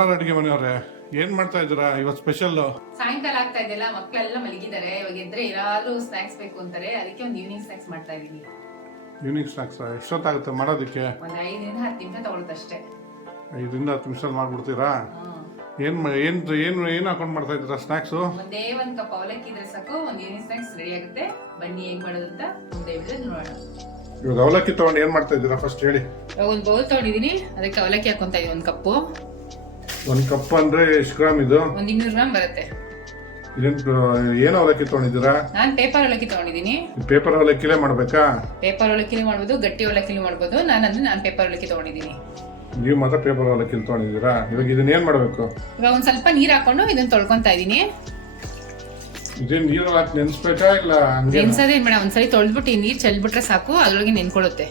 ಅಡುಗೆ ಮನೆಯವ್ರೆ ಏನ್ ಮಾಡ್ತಾ ಇದ್ದೀರಾ ಇವತ್ತು ಸ್ಪೆಷಲ್? ಸಾಯಂಕಾಲ ಆಗ್ತಾ ಇದೆಯಲ್ಲ, ಮಕ್ಕಳೆಲ್ಲ ಮಲಗಿದ್ದಾರೆ. ಇವಾಗ ಎದ್ರೆ ಏನಾದ್ರೂ ಸ್ನಾಕ್ಸ್ ಬೇಕು ಅಂತಾರೆ, ಅದಕ್ಕೆ ಒಂದು ಈವ್ನಿಂಗ್ ಸ್ನಾಕ್ಸ್ ಮಾಡ್ತಾ ಇದೀನಿ. ಈವ್ನಿಂಗ್ ಸ್ನಾಕ್ಸ್ ಎಷ್ಟೊತ್ತಾಗುತ್ತೆ ಮಾಡೋದಕ್ಕೆ? ಒಂದ್ 5 ರಿಂದ 10 ನಿಮಿಷ ತಗೊಳುತ್ತಷ್ಟೇ. 5 ರಿಂದ 10 ನಿಮಿಷ ಮಾಡ್ಬಿಡ್ತೀರಾ? ಏನ್ ಏನ್ ಏನ್ ಏನ್ ಹಾಕೊಂಡ್ ಮಾಡ್ತಾ ಇದ್ದೀರಾ ಸ್ನಾಕ್ಸ್? ಒಂದೇ 1 ಕಪ್ ಅವಲಕ್ಕಿ ಇದ್ರೆ ಸಾಕು, ಒಂದು ಈವ್ನಿಂಗ್ ಸ್ನಾಕ್ಸ್ ರೆಡಿ ಆಗುತ್ತೆ. ಬನ್ನಿ ಹೇಗ್ ಮಾಡೋದು ಅಂತ ಮುಂದೆ ವಿಡಿಯೋ ನೋಡೋಣ. ಇವಾಗ ಅವಲಕ್ಕಿ ತಗೊಂಡು ಏನ್ ಮಾಡ್ತಾ ಇದ್ದೀರಾ ಫಸ್ಟ್ ಹೇಳಿ. ಒಂದು ಬೌಲ್ ತಗೊಂಡಿದೀನಿ, ಅದಕ್ಕೆ ಅವಲಕ್ಕಿ ಹಾಕೊಂತ ಇದೀನಿ. 1 ಕಪ್. 1 ಕಪ್ ಅಂದ್ರೆ ಎಷ್ಟು ಗ್ರಾಮ್ ಇದು? ಒಂದು 200 ಗ್ರಾಮ್ ಬರುತ್ತೆ. ಏನ್ ಅವಲಕ್ಕಿ ತಗೊಂಡಿದ್ದೀರಾ? ನಾನ್ ಪೇಪರ್ ಅವಲಕ್ಕಿ ತಗೊಂಡಿದೀನಿ. ಪೇಪರ್ ಅವಲಕ್ಕಿಲೇ ಮಾಡ್ಬೇಕಾ? ಪೇಪರ್ ಅವಲಕ್ಕಿಲೂ ಮಾಡ್ಬೋದು, ಗಟ್ಟಿ ಅವಲಕ್ಕಿಲೂ ಮಾಡ್ಬೋದು. ನಾನು ಪೇಪರ್ ಅವಲಕ್ಕಿ ತಗೊಂಡಿದೀನಿ. ನೀವು ಮಾತ್ರ ಪೇಪರ್ ಅವಲಕ್ಕಿ ತಗೊಂಡಿದ್ದೀರಾ? ಇವಾಗ ಇದನ್ನ ಏನ್ ಮಾಡ್ಬೇಕು? ಇವಾಗ ಒಂದ್ ಸ್ವಲ್ಪ ನೀರ್ ಹಾಕೊಂಡು ಇದನ್ನ ತೊಳ್ಕೊಂತ ಇದೀನಿ. ಇದೇನ್ ನೀರು ಹಾಕಿ ನೆನ್ಸ್ಬೇಕಾ ಇಲ್ಲ ನೆನ್ಸೋದೇ ಮೇಡಮ್? ಒಂದ್ಸರಿ ತೊಳೆದ್ಬಿಟ್ಟು ಈ ನೀರ್ ಚೆಲ್ಬಿಟ್ರೆ ಸಾಕು, ಅದ್ರೊಳಗೆ ನೆನ್ಕೊಳ್ಳುತ್ತೆ.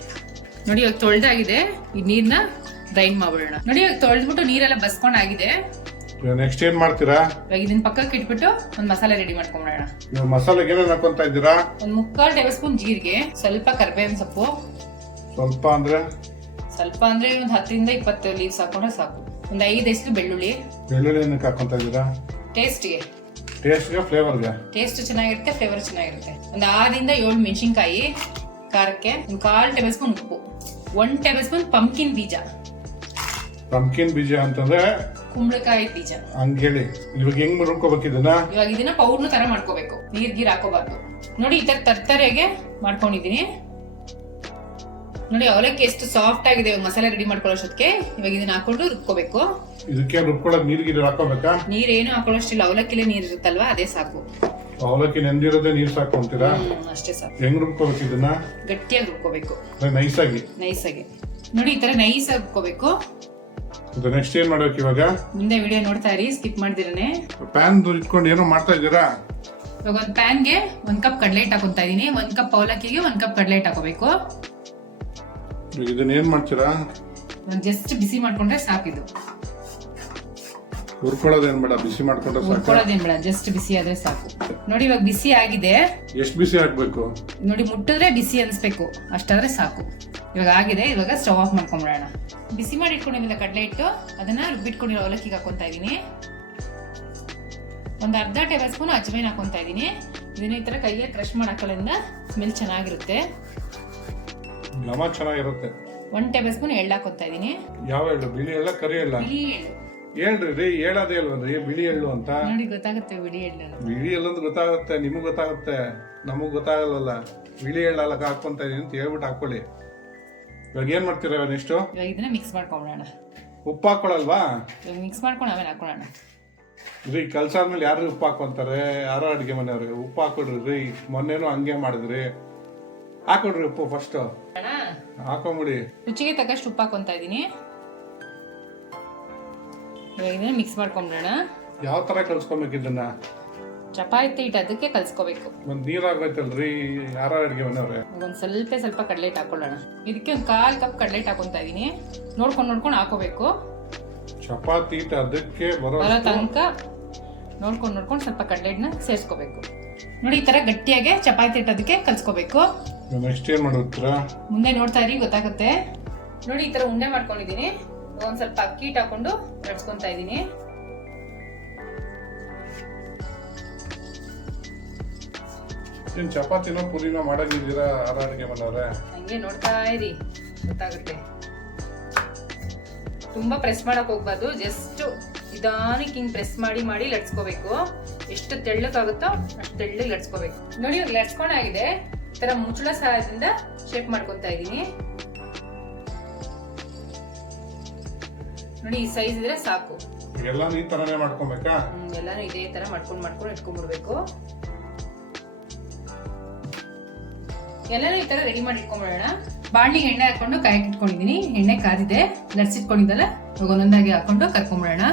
ನೋಡಿ ಇವಾಗ ತೊಳ್ದಾಗಿದೆ, ಈ ನೀರ್ನ ಡ್ರೈನ್ ಮಾಡ್ಬಿಡೋಣ. ನೋಡಿ ಇವಾಗ ತೊಳೆದ್ಬಿಟ್ಟು ನೀರೆಲ್ಲ ಬಸ್ಕೊಂಡಾಗಿದೆ. ನೆಕ್ಸ್ಟ್ ಏನ್ ಮಾಡ್ತೀರಾ? ಇವಾಗ ಇದನ್ನ ಪಕ್ಕಕ್ಕೆ ಇಟ್ಬಿಟ್ಟು ಒಂದ್ ಮಸಾಲೆ ರೆಡಿ ಮಾಡ್ಕೊಂಡ್ಬಿಡೋಣ. ನೀವು ಮಸಾಲೆಗೆ ಏನೇನು ಹಾಕೊಂತ ಇದ್ದೀರಾ? ಒಂದ್ 3/4 ಟೇಬಲ್ ಸ್ಪೂನ್ ಜೀರಿಗೆ, ಸ್ವಲ್ಪ ಕರಿಬೇವಿನ ಸೊಪ್ಪು, ಸ್ವಲ್ಪ ಅಂದ್ರೆ ಒಂದ್ 10 ರಿಂದ 20 ಲೀವ್ಸ್ ಹಾಕೊಂಡ್ರೆ ಸಾಕು. ಒಂದ್ 5 ಎಸ್ಲು ಬೆಳ್ಳುಳ್ಳಿ. ಏನಕ್ಕೆ ಹಾಕೊಂತ ಇದ್ದೀರಾ? ಟೇಸ್ಟ್ಗೆ, ಫ್ಲೇವರ್ಗೆ. ಟೇಸ್ಟ್ ಚೆನ್ನಾಗಿರುತ್ತೆ, ಫ್ಲೇವರ್ ಚೆನ್ನಾಗಿರುತ್ತೆ. ಒಂದ್ 6 ರಿಂದ 7 ಮೆಣಸಿನ್ಕಾಯಿ ಖಾರಕ್ಕೆ, ಒಂದ್ 1/4 ಟೇಬಲ್ ಸ್ಪೂನ್ ಉಪ್ಪು, 1 ಟೇಬಲ್ ಸ್ಪೂನ್ ಪಂಪ್ಕಿನ್ ಬೀಜ. ಪಂಪ್ಕಿನ್ ಬೀಜ ಅಂತಂದ್ರೆ ಕುಂಬಳಕಾಯಿ ಬೀಜ ಹಂಗೇಳಿ. ಇವಾಗ ಹೆಂಗ್ ರುಬ್ಕೋಬೇಕು ಇದನ್ನ? ಇವಾಗ ಇದನ್ನ ಪೌಡರ್ ತರ ಮಾಡ್ಕೋಬೇಕು, ನೀರ್ ಹಾಕೋಬಾರ್ದು. ನೋಡಿ ಈ ತರ ತರ್ತರೆಗೆ ಮಾಡ್ಕೊಂಡಿದೀನಿ. ನೋಡಿ ಅವಲಕ್ಕಿ ಎಷ್ಟು ಸಾಫ್ಟ್ ಆಗಿದೆ. ಇವಾಗ ಮಸಾಲೆ ರೆಡಿ ಮಾಡ್ಕೊಳ್ಳೋಷ್ಟಕ್ಕೆ ಇವಾಗ ಇದನ್ನ ಹಾಕೊಂಡು ರುಬ್ಕೋಬೇಕು. ಇದಕ್ಕೆ ರುಬ್ಕೊಳ್ಳೋದು ನೀರಿಗೆ ಹಾಕೋಬೇಕಾ? ನೀರೇನು ಹಾಕೊಳ್ಳೋಷ್ಟಿಲ್ಲ, ಅವಲಕ್ಕಿಲೇ ನೀರ್ ಇರುತ್ತಲ್ವಾ, ಅದೇ ಸಾಕು. ಅವಲಕ್ಕಿ ನೆಂದಿರೋದೇ ನೀರ್ ಸಾಕು ಅಂತೀರಾ? ಅಷ್ಟೇ ಸಾಕು. ಹೆಂಗ್ ರುಬ್ಕೋಬೇಕು ಇದನ್ನ? ಗಟ್ಟಿಯಾಗಿ ರುಬ್ಕೋಬೇಕು, ನೈಸ್ ಆಗಿ. ನೋಡಿ ಈ ತರ ನೈಸ್ ಆಗಿ ರುಬ್ಕೋಬೇಕು. ನೆಕ್ಸ್ಟ್ ಏನ್ ಮಾಡ್ಬೇಕು ಇವಾಗ? ಮುಂದೆ ವಿಡಿಯೋ ನೋಡ್ತಾ ಇರಿ, ಸ್ಕಿಪ್ ಮಾಡ್ದಿರನೆ. ಪ್ಯಾನ್ ಇಟ್ಕೊಂಡು ಏನೋ ಮಾಡ್ತಾ ಇದ್ದೀರಾ? ಇವಾಗ ಒಂದ್ ಪ್ಯಾನ್ಗೆ 1 ಕಪ್ ಕಡಲೆ ಹಿಟ್ಟು ಹಾಕೊಂತ ಇದೀನಿ. 1 ಕಪ್ ಅವಲಕ್ಕಿಗೆ 1 ಕಪ್ ಕಡಲೆ ಹಿಟ್ಟು ಹಾಕೋಬೇಕು. ಇದನ್ನ ಏನ್ ಮಾಡ್ತೀರಾ? ಜಸ್ಟ್ ಬಿಸಿ ಮಾಡ್ಕೊಂಡ್ರೆ ಸಾಕಿದು. ಹುರ್ಕೊಳ್ಳೋದೇನ್ ಬೇಡ, ಬಿಸಿ ಮಾಡ್ಕೊಂಡ್ರೆ ಸಾಕು. ಹುರ್ಕೊಳ್ಳೋದೇನ್ ಬೇಡ, ಜಸ್ಟ್ ಬಿಸಿ ಆದ್ರೆ ಸಾಕು. ನೋಡಿ ಇವಾಗ ಬಿಸಿ ಆಗಿದೆ. ಎಷ್ಟು ಬಿಸಿ ಆಗ್ಬೇಕು? ನೋಡಿ ಮುಟ್ಟಿದ್ರೆ ಬಿಸಿ ಅನ್ಸ್ಬೇಕು, ಅಷ್ಟಾದ್ರೆ ಸಾಕು. ಇವಾಗ ಆಗಿದೆ. ಇವಾಗ ಸ್ಟವ್ ಆಫ್ ಮಾಡ್ಕೊಂಡ್ಬಿಡೋಣ. ಬಿಸಿ ಮಾಡಿ ಇಟ್ಕೊಂಡಿದ್ದ ಕಡಲೆ ಹಿಟ್ಟು ಅದನ್ನ ರುಬ್ಬಿಟ್ಕೊಂಡಿರೋ ಅವಲಕ್ಕಿಗೆ ಹಾಕೊಂತ ಇದೀನಿ. ಒಂದ್ 1/2 ಟೇಬಲ್ ಸ್ಪೂನ್ ಅಜ್ವೈನ್ ಹಾಕೊಂತ ಇದೀನಿ. ಇದನ್ನ ಈ ತರ ಕೈಗೆ ಕ್ರಶ್ ಮಾಡಿ ಹಾಕೊಳ್ಳೋದ್ರಿಂದ ಸ್ಮೆಲ್ ಚೆನ್ನಾಗಿರುತ್ತೆ, ಘಮ ಚೆನ್ನಾಗಿರುತ್ತೆ. 1 ಟೇಬಲ್ ಸ್ಪೂನ್ ಎಳ್ಳು ಹಾಕೊಂತ ಇದೀನಿ. ಯಾವ ಎಳ್ಳು? ಬಿಳಿ ಎಳ್ಳ, ಕರಿ ಎಳ್ಳ? ಬಿಳಿ ಎಳ್ಳು. ಹೇಳ್ರಿ, ಹೇಳೋದೇ ಅಲ್ವಲ್ರಿ ಬಿಳಿ ಎಳ್ಳು ಅಂತ? ನೋಡಿ ಗೊತ್ತಾಗುತ್ತೆ ಬಿಳಿ ಎಳ್ಳು. ಬಿಳಿ ಎಳ್ಳು ಅಂತ ಗೊತ್ತಾಗುತ್ತೆ, ನಿಮಗ್ ಗೊತ್ತಾಗುತ್ತೆ, ನಮಗ್ ಗೊತ್ತಾಗಲ್ಲ. ಬಿಳಿ ಎಳ್ಳು ಅಲ್ಲ ಹಾಕೊಂತ ಇದೀನಿ ಅಂತ ಹೇಳ್ಬಿಟ್ಟು ಹಾಕೊಳ್ಳಿ. ಇವಾಗ ಏನ್ ಮಾಡ್ತೀರಾ ನೆಕ್ಸ್ಟ್? ಇವಾಗ ಇದನ್ನ ಮಿಕ್ಸ್ ಮಾಡ್ಕೊಂಡ್ಬಿಡೋಣ. ಉಪ್ಪು ಹಾಕೊಳ್ಳಲ್ವಾ? ಇವಾಗ ಮಿಕ್ಸ್ ಮಾಡ್ಕೊಂಡು ಆಮೇಲೆ ಹಾಕೊಳ್ಳೋಣ. ರೀ ಕೆಲಸ ಆದ್ಮೇಲೆ ಯಾರು ಉಪ್ಪು ಹಾಕೊಂತಾರೆ? ಯಾರೋ ಅಡಿಗೆ ಮನೆಯವ್ರಿಗೆ ಉಪ್ಪು ಹಾಕೊಡ್ರಿ. ರೀ ಮೊನ್ನೆನೂ ಹಂಗೆ ಮಾಡಿದ್ರಿ. ಹಾಕೊಡ್ರಿ ಉಪ್ಪು ಫಸ್ಟ್ ಹಾಕೊಂಬಿಡಿ. ರುಚಿಗೆ ತಕ್ಕಷ್ಟು ಉಪ್ಪು ಹಾಕೊಂತ ಇದೀನಿ. ಇವಾಗ ಇದನ್ನ ಮಿಕ್ಸ್ ಮಾಡ್ಕೊಂಡ್ಬಿಡೋಣ. ಯಾವ ತರ ಕಲ್ಸ್ಕೊಬೇಕು ಇದನ್ನ? ಚಪಾತಿ ಹಿಟ್ಟು ಅದಕ್ಕೆ ಕಲ್ಸ್ಕೋಬೇಕು. ಒಂದ್ ನೀರ್ ಆಗೋಯ್ತಲ್ರಿ, ಯಾರೋ ಅಡಿಗೆ ಮನೆಯವ್ರೆ. ಒಂದ್ ಸ್ವಲ್ಪ ಕಡಲೆ ಹಿಟ್ಟು ಹಾಕೊಳ್ಳೋಣ. ಇದಕ್ಕೆ ಒಂದ್ 1/4 ಕಪ್ ಕಡಲೆ ಹಿಟ್ಟು ಹಾಕೊಂತ ಇದೀನಿ. ನೋಡ್ಕೊಂಡು ಹಾಕೋಬೇಕು. ಚಪಾತಿ ಹಿಟ್ಟು ಅದಕ್ಕೆ ಬರೋ ತನಕ ನೋಡ್ಕೊಂಡು ಸ್ವಲ್ಪ ಕಡಲೆ ಹಿಟ್ಟನ್ನ ಸೇರ್ಸ್ಕೋಬೇಕು. ನೋಡಿ ಈ ತರ ಗಟ್ಟಿಯಾಗಿ ಚಪಾತಿ ಹಿಟ್ಟು ಅದಕ್ಕೆ ಕಲ್ಸ್ಕೋಬೇಕು. ನೆಕ್ಸ್ಟ್ ಏನ್ ಮಾಡ್ತೀರಾ? ಮುಂದೆ ನೋಡ್ತಾ ಇರಿ, ಗೊತ್ತಾಗುತ್ತೆ. ನೋಡಿ ಈ ತರ ಉಂಡೆ ಮಾಡ್ಕೊಂಡಿದೀನಿ. ಒಂದ್ ಸ್ವಲ್ಪ ಅಕ್ಕಿ ಹಿಟ್ಟು ಹಾಕೊಂಡು ನಡ್ಸ್ಕೊಂತ ಇದೀನಿ. ಏನ್ ಚಪಾತಿನೋ ಪುರಿನೋ ಮಾಡಂಗಿದ್ದೀರಾ ಯಾರೋ ಅಡಿಗೆ ಮನೆಯವ್ರೆ? ಹಂಗೆ ನೋಡ್ತಾ ಇರಿ, ಗೊತ್ತಾಗುತ್ತೆ. ತುಂಬಾ ಪ್ರೆಸ್ ಮಾಡಕ್ ಹೋಗ್ಬಾರ್ದು, ಜಸ್ಟ್ ನಿಧಾನಕ್ಕೆ ಹಿಂಗ್ ಪ್ರೆಸ್ ಮಾಡಿ ಲಟ್ಸ್ಕೋಬೇಕು. ಎಷ್ಟು ತೆಳ್ಳಗಾಗುತ್ತೋ ಅಷ್ಟು ತೆಳ್ಳಗೆ ಲಟ್ಸ್ಕೋಬೇಕು. ನೋಡಿ ಇವಾಗ ಲಟ್ಸ್ಕೊಂಡಾಗಿದೆ. ಈ ತರ ಮುಚ್ಚಳ ಸಹಾಯದಿಂದ ಶೇಪ್ ಮಾಡ್ಕೊತಾ ಇದೀನಿ. ನೋಡಿ ಈ ಸೈಜ್ ಇದ್ರೆ ಸಾಕು. ಎಲ್ಲಾನು ಈ ತರನೇ ಮಾಡ್ಕೊಬೇಕಾ? ಎಲ್ಲಾನು ಇದೇ ತರ ಮಾಡ್ಕೊಂಡು ಇಟ್ಕೊಂಡ್ಬಿಡ್ಬೇಕು. ಎಲ್ಲಾನು ಈ ತರ ರೆಡಿ ಮಾಡಿ ಇಟ್ಕೊಂಡ್ಬಿಡೋಣ. ಬಾಣ್ಲಿಗೆ ಎಣ್ಣೆ ಹಾಕೊಂಡು ಕಾಯಕ್ಕೆ ಇಟ್ಕೊಂಡಿದೀನಿ. ಎಣ್ಣೆ ಕಾದಿದೆ, ಲಟ್ಸಿಟ್ಕೊಂಡಿದ್ದಲ್ಲ, ಇವಾಗ ಒಂದೊಂದಾಗಿ ಹಾಕೊಂಡು ಕರ್ಕೊಂಡ್ಬಿಡೋಣ.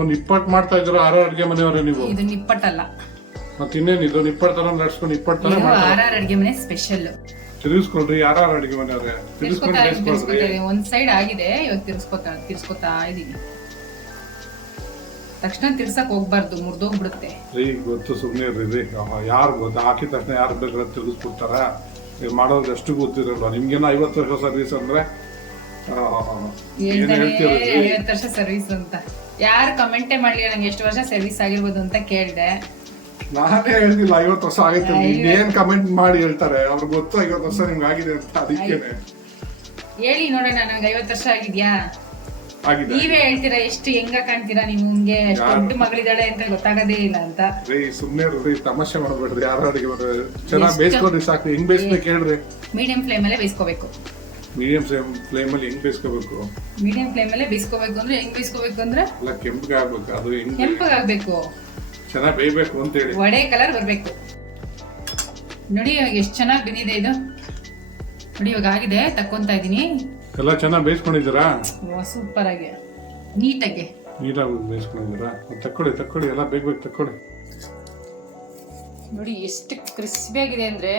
ಒಂದ್ 20 ಮಾಡ್ತಾ ಇದ್ರ ಆರೋ ಅಡಿಗೆ ಮನೆಯವ್ರೆ ನೀವು? ಇದು ನಿಪ್ಪಟ್ಟಲ್ಲ, ಮತ್ತೆ ಇನ್ನೇನು ಇದು? ನಿಪ್ಪಟ್ಟು ತರ ಲಟ್ಸ್ಕೊಂಡು 20 ತರ ಆರ್ ಅಡಿಗೆ ಮನೆ ಸ್ಪೆಷಲ್. ತಿರ್ಗಿಸ್ಕೊಳ್ರಿ ಯಾರು ಅಡಿಗೆ ಮನೆಯವ್ರೆ, ತಿರ್ಗಿಸ್ಕೊಳ್ರಿ. ಒಂದ್ ಸೈಡ್ ಆಗಿದೆ, ಇವಾಗ ತಿರ್ಸ್ಕೊತಾ ಇದೀನಿ. ತಕ್ಷಣ ತಿರ್ಸಕ್ ಹೋಗ್ಬಾರ್ದು, ಮುರ್ದೋಗ್ಬಿಡುತ್ತೆ. ಗೊತ್ತು, ಸುಮ್ನೆ ಇರ್ರಿ. ಯಾರು ಗೊತ್ತ ಹಾಕಿದ ತಕ್ಷಣ ಯಾರು ಬೇಕಾದ್ರೆ ತಿರ್ಗಿಸ್ಬಿಡ್ತಾರ? ಮಾಡೋದು ಎಷ್ಟು ಗೊತ್ತಿರಲ್ವಾ ನಿಮ್ಗೇನ? 50 ವರ್ಷ ಸರ್ವಿಸ್ ಅಂದ್ರೆ 50 ವರ್ಷ ಸರ್ವಿಸ್ ಅಂತ ಯಾರು ಕಮೆಂಟೇ ಮಾಡ್ಲಿಲ್ಲ ನಂಗೆ ಎಷ್ಟು ವರ್ಷ ಸರ್ವಿಸ್ ಆಗಿರ್ಬೋದು ಅಂತ ಕೇಳಿದೆ. ನಾನೇ ಹೇಳ್ತಿಲ್ಲ 50 ವರ್ಷ ಆಗೈತೆ ಏನ್ ಕಮೆಂಟ್ ಮಾಡಿ ಹೇಳ್ತಾರೆ ಅವ್ರಿಗೆ ಗೊತ್ತು 50 ವರ್ಷ ನಿಮ್ಗೆ ಆಗಿದೆ ಅಂತ. ಅದಕ್ಕೇನೆ ಹೇಳಿ ನೋಡೋಣ, ನಂಗೆ 50 ವರ್ಷ ಆಗಿದ್ಯಾ? ಆಗಿದೆ. ನೀವೇ ಹೇಳ್ತೀರಾ ಎಷ್ಟು ಹೆಂಗ ಕಾಣ್ತೀರಾ, ನಿಮ್ಗೆ ಎಷ್ಟು ದೊಡ್ಡ ಮಗಳಿದ್ದಾಳೆ ಅಂತ ಗೊತ್ತಾಗದೇ ಇಲ್ಲ ಅಂತ. ರೀ ಸುಮ್ನೆ ರೀ, ತಮಾಷೆ ಮಾಡ್ಬೇಡ್ರಿ. ಯಾರು ಅಡಿಗೆ ಮಾಡೋದು ಚೆನ್ನಾಗಿ ಬೇಯಿಸ್ಕೊಡ್ರಿ ಸಾಕು. ಹೆಂಗ್ ಬೇಯಿಸ್ಬೇಕು ಹೇಳ್ರಿ? ಮೀಡಿಯಂ ಫ್ಲೇಮ್ ಅಲ್ಲೇ ಬೇಯಿಸ್ಕೋಬೇಕು. ಮೀಡಿಯಂ ಫ್ಲೇಮ್ ಅಲ್ಲಿ ಹೆಂಗ್ ಬೇಯಿಸ್ಕೋಬೇಕು? ಮೀಡಿಯಂ ಫ್ಲೇಮ್ ಅಲ್ಲೇ ಬೇಯಿಸ್ಕೋಬೇಕು ಅಂದ್ರೆ ಹೆಂಗ್ ಬೇಯಿಸ್ಕೋಬೇಕು ಅಂದ್ರೆ ಎಲ್ಲ ಕೆಂಪಗೆ ಆಗ್ಬೇಕು. ಅದು ಹೆಂಗ್ ಕೆಂಪಗಾಗ್ಬೇಕು, ಚೆನ್ನಾಗಿ ಬೇಯ್ಬೇಕು ಅಂತ ಹೇಳಿ. ವಡೆ ಕಲರ್ ಬರ್ಬೇಕು. ನೋಡಿ ಇವಾಗ ಎಷ್ಟು ಚೆನ್ನಾಗಿ ಬೆಂದಿದೆ ಇದು. ನೋಡಿ ಇವಾಗ ಆಗಿದೆ, ತಕ್ಕೊಂತ ಇದೀನಿ. ಎಲ್ಲ ಚೆನ್ನಾಗಿ ಬೇಯಿಸ್ಕೊಂಡಿದ್ದೀರಾ? ಸೂಪರ್ ಆಗಿ ನೀಟಾಗಿ ಬೇಯಿಸ್ಕೊಂಡಿದ್ದೀರಾ? ತಕ್ಕೊಳ್ಳಿ ಎಲ್ಲ ಬೇಗ ತಕ್ಕೊಳ್ಳಿ. ನೋಡಿ ಎಷ್ಟು ಕ್ರಿಸ್ಪಿ ಆಗಿದೆ ಅಂದ್ರೆ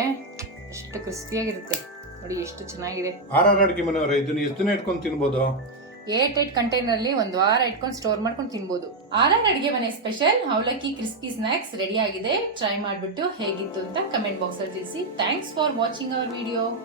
ಎಷ್ಟು ಕ್ರಿಸ್ಪಿ ಆಗಿರುತ್ತೆ. ನೋಡಿ ಎಷ್ಟು ಚೆನ್ನಾಗಿದೆ. ಅಡಿಗೆ ಮನೆಯವರೇ, ಇದನ್ನ ಎಷ್ಟು ದಿನ ಇಟ್ಕೊಂಡು ತಿನ್ಬೋದು? 8 ಕಂಟೈನರ್ ಅಲ್ಲಿ 1 ವಾರ ಇಟ್ಕೊಂಡು ಸ್ಟೋರ್ ಮಾಡ್ಕೊಂಡು ತಿನ್ಬೋದು. ಅಡಿಗೆ ಮನೆ ಸ್ಪೆಷಲ್ ಅವಲಕ್ಕಿ ಕ್ರಿಸ್ಪಿ ಸ್ನಾಕ್ಸ್ ರೆಡಿ ಆಗಿದೆ. ಟ್ರೈ ಮಾಡ್ಬಿಟ್ಟು ಹೇಗಿತ್ತು ಅಂತ ಕಮೆಂಟ್ ಬಾಕ್ಸ್ ಅಲ್ಲಿ ತಿಳಿಸಿ. Thanks for watching our video.